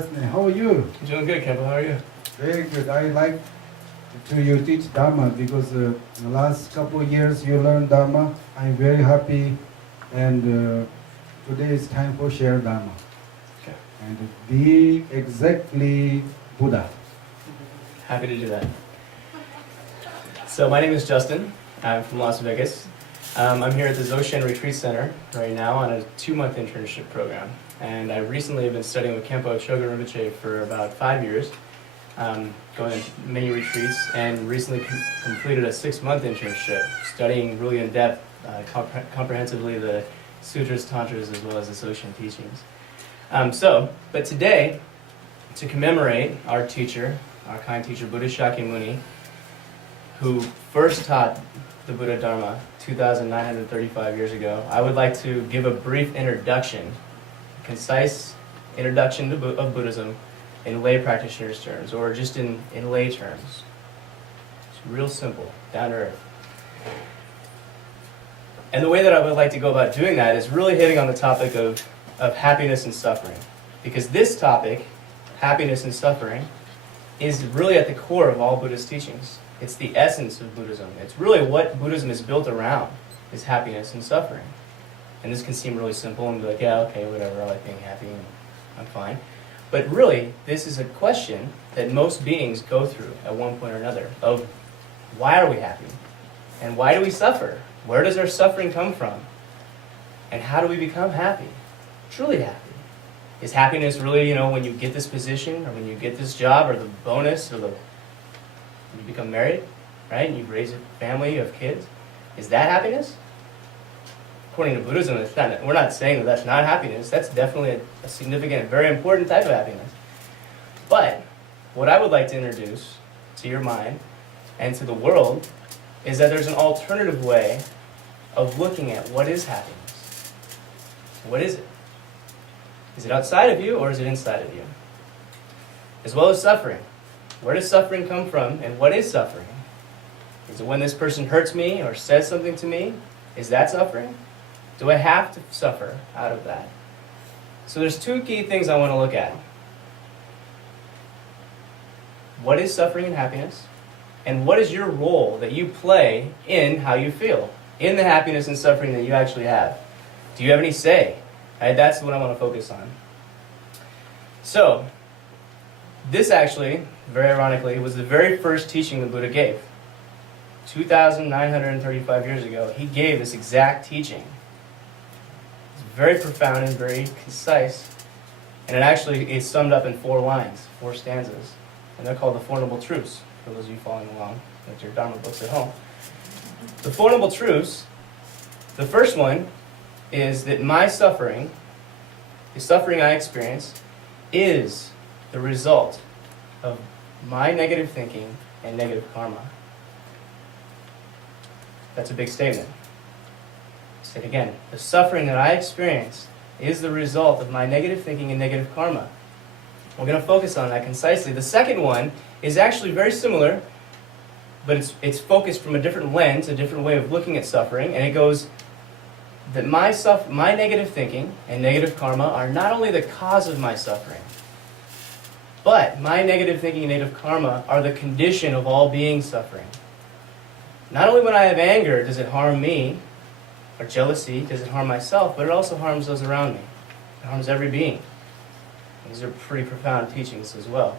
Justin. How are you? Doing good, Kemba. How are you? Very good. I like to you teach Dharma because in the last couple of years you learned Dharma. I'm very happy, and today is time for share Dharma. Okay. And be exactly Buddha. Happy to do that. So my name is Justin. I'm from Las Vegas. I'm here at the Dzogchen Retreat Center right now on a 2-month internship program. And I recently have been studying with Khenpo Chogyam Rinpoche for about 5 years, going to many retreats, and recently completed a 6-month internship, studying really in depth, comprehensively the sutras, tantras, as well as the Dzogchen teachings. But today, to commemorate our teacher, our kind teacher, Buddha Shakyamuni, who first taught the Buddha Dharma 2,935 years ago, I would like to give a brief introduction, a concise introduction of Buddhism in lay practitioners' terms, or just in lay terms. It's real simple, down to earth. And the way that I would like to go about doing that is really hitting on the topic of happiness and suffering. Because this topic, happiness and suffering, is really at the core of all Buddhist teachings. It's the essence of Buddhism. It's really what Buddhism is built around, is happiness and suffering. And this can seem really simple and be like, yeah, okay, whatever, I like being happy and I'm fine. But really, this is a question that most beings go through at one point or another of why are we happy? And why do we suffer? Where does our suffering come from? And how do we become happy? Truly happy. Is happiness really, when you get this position or when you get this job or the bonus or when you become married, right? And you raise a family, you have kids. Is that happiness? According to Buddhism, we're not saying that that's not happiness. That's definitely a significant, very important type of happiness. But what I would like to introduce to your mind and to the world is that there's an alternative way of looking at what is happiness. What is it? Is it outside of you or is it inside of you? As well as suffering. Where does suffering come from and what is suffering? Is it when this person hurts me or says something to me? Is that suffering? Do I have to suffer out of that? So there's 2 key things I want to look at. What is suffering and happiness? And what is your role that you play in how you feel? In the happiness and suffering that you actually have? Do you have any say? Right, that's what I want to focus on. So, this actually, very ironically, was the very first teaching the Buddha gave. 2,935 years ago, he gave this exact teaching. It's very profound and very concise. And it actually is summed up in 4 lines, 4 stanzas. And they're called the Four Noble Truths, for those of you following along with your Dharma books at home. The Four Noble Truths, the first one is that my suffering, the suffering I experience, is the result of my negative thinking and negative karma. That's a big statement. Say it again. The suffering that I experience is the result of my negative thinking and negative karma. We're going to focus on that concisely. The second one is actually very similar, but it's focused from a different lens, a different way of looking at suffering, and it goes that my negative thinking and negative karma are not only the cause of my suffering, but my negative thinking and negative karma are the condition of all beings suffering. Not only when I have anger does it harm me, or jealousy does it harm myself, but it also harms those around me. It harms every being. These are pretty profound teachings as well.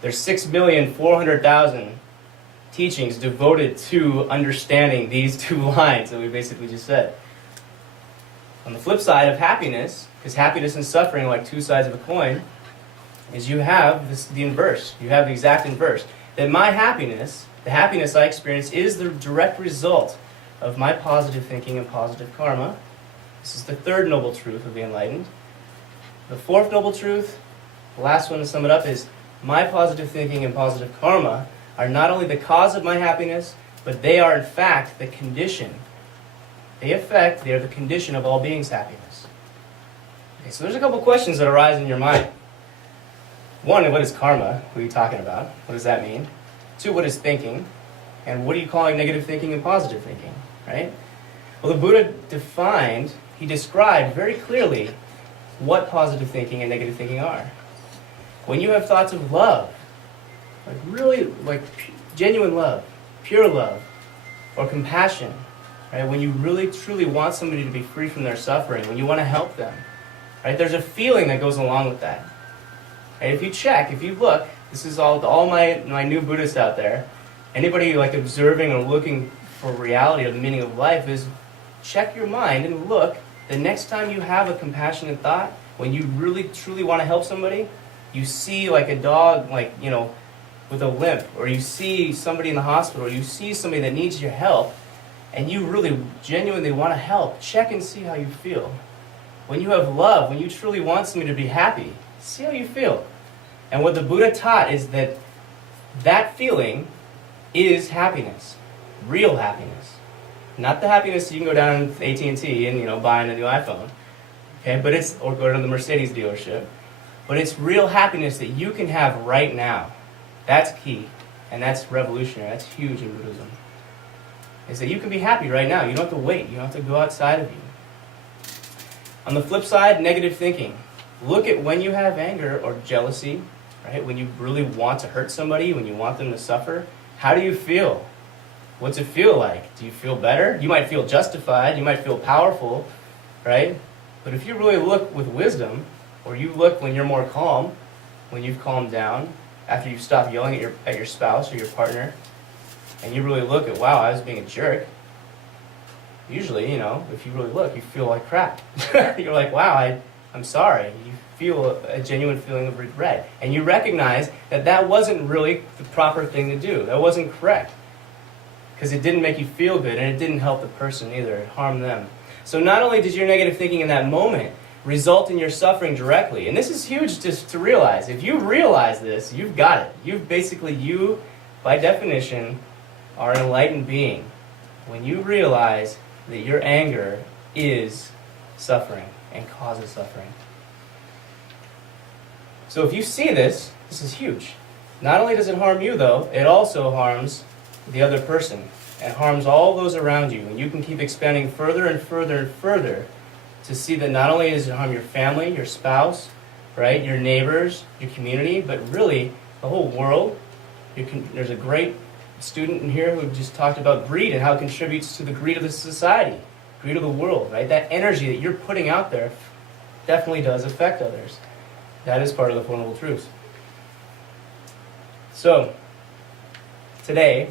There's 6,400,000 teachings devoted to understanding these 2 lines that we basically just said. On the flip side of happiness, because happiness and suffering are like 2 sides of a coin, is you have the inverse. You have the exact inverse. That my happiness, the happiness I experience, is the direct result of my positive thinking and positive karma. This is the 3rd noble truth of the enlightened. The 4th noble truth, the last one to sum it up, is my positive thinking and positive karma are not only the cause of my happiness, but they are in fact the condition. They are the condition of all beings' happiness. Okay, so there's a couple questions that arise in your mind. 1, what is karma? What are you talking about? What does that mean? 2, what is thinking? And what are you calling negative thinking and positive thinking? Right? Well, the Buddha described very clearly what positive thinking and negative thinking are. When you have thoughts of love, like really, like genuine love, pure love, or compassion, right? When you really truly want somebody to be free from their suffering, when you want to help them, right? There's a feeling that goes along with that. Right? If you check, if you look, this is all my new Buddhists out there, anybody like observing or looking for reality or the meaning of life is check your mind and look. The next time you have a compassionate thought, when you really truly want to help somebody, you see like a dog, like, you know, with a limp, or you see somebody in the hospital, or you see somebody that needs your help, and you really genuinely want to help, check and see how you feel. When you have love, when you truly want somebody to be happy, see how you feel. And what the Buddha taught is that that feeling is happiness, real happiness. Not the happiness you can go down to AT&T and, you know, buy a new iPhone, okay? But it's, or go to the Mercedes dealership. But it's real happiness that you can have right now. That's key, and that's revolutionary. That's huge in Buddhism. Is that you can be happy right now. You don't have to wait. You don't have to go outside of you. On the flip side, negative thinking. Look at when you have anger or jealousy, right? When you really want to hurt somebody, when you want them to suffer. How do you feel? What's it feel like? Do you feel better? You might feel justified. You might feel powerful, right? But if you really look with wisdom, or you look when you're more calm, when you've calmed down, after you've stopped yelling at your spouse or your partner, and you really look at, wow, I was being a jerk. Usually, you know, if you really look, you feel like crap. You're like, wow, I'm sorry. You feel a genuine feeling of regret. And you recognize that that wasn't really the proper thing to do. That wasn't correct. Because it didn't make you feel good, and it didn't help the person either. It harmed them. So not only did your negative thinking in that moment result in your suffering directly, and this is huge to realize. If you realize this, you've got it. You, by definition, are an enlightened being. When you realize that your anger is suffering and causes suffering. So if you see this, this is huge. Not only does it harm you, though, it also harms the other person and harms all those around you. And you can keep expanding further and further and further to see that not only does it harm your family, your spouse, right, your neighbors, your community, but really the whole world. There's a great student in here who just talked about greed and how it contributes to the greed of the society, greed of the world, right? That energy that you're putting out there definitely does affect others. That is part of the Four Noble Truths. So, today,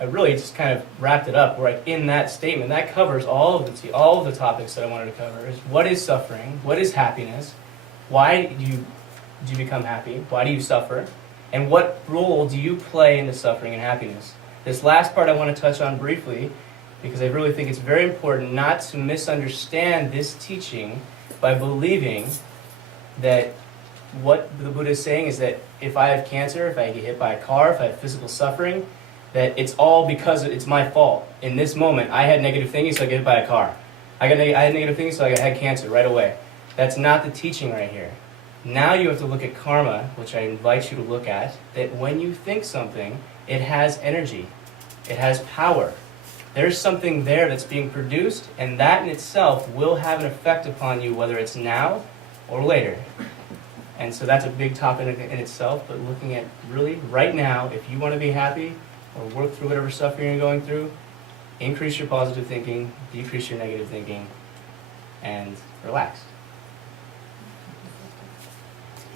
I really just kind of wrapped it up right in that statement. That covers all of the topics that I wanted to cover. Is what is suffering? What is happiness? Why do you become happy? Why do you suffer? And what role do you play in the suffering and happiness? This last part I want to touch on briefly because I really think it's very important not to misunderstand this teaching by believing that what the Buddha is saying is that if I have cancer, if I get hit by a car, if I have physical suffering, that it's all because it's my fault. In this moment, I had negative thinking, so I get hit by a car. I had negative thinking, so I had cancer right away. That's not the teaching right here. Now you have to look at karma, which I invite you to look at, that when you think something, it has energy. It has power. There's something there that's being produced, and that in itself will have an effect upon you, whether it's now or later. And so that's a big topic in itself, but looking at really right now, if you want to be happy or work through whatever suffering you're going through, increase your positive thinking, decrease your negative thinking, and relax.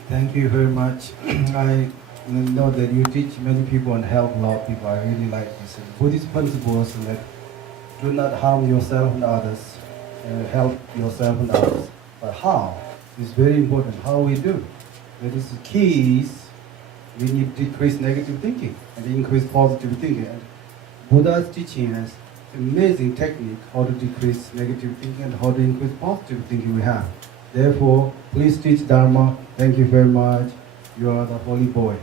Thank you very much. I know that you teach many people and help a lot of people. I really like this. Buddhist principles that do not harm yourself and others, and help yourself and others. But how is very important. How we do. That is the keys. We need to decrease negative thinking and increase positive thinking. And Buddha's teaching has amazing technique how to decrease negative thinking and how to increase positive thinking we have. Therefore, please teach Dharma. Thank you very much. You are the holy boy.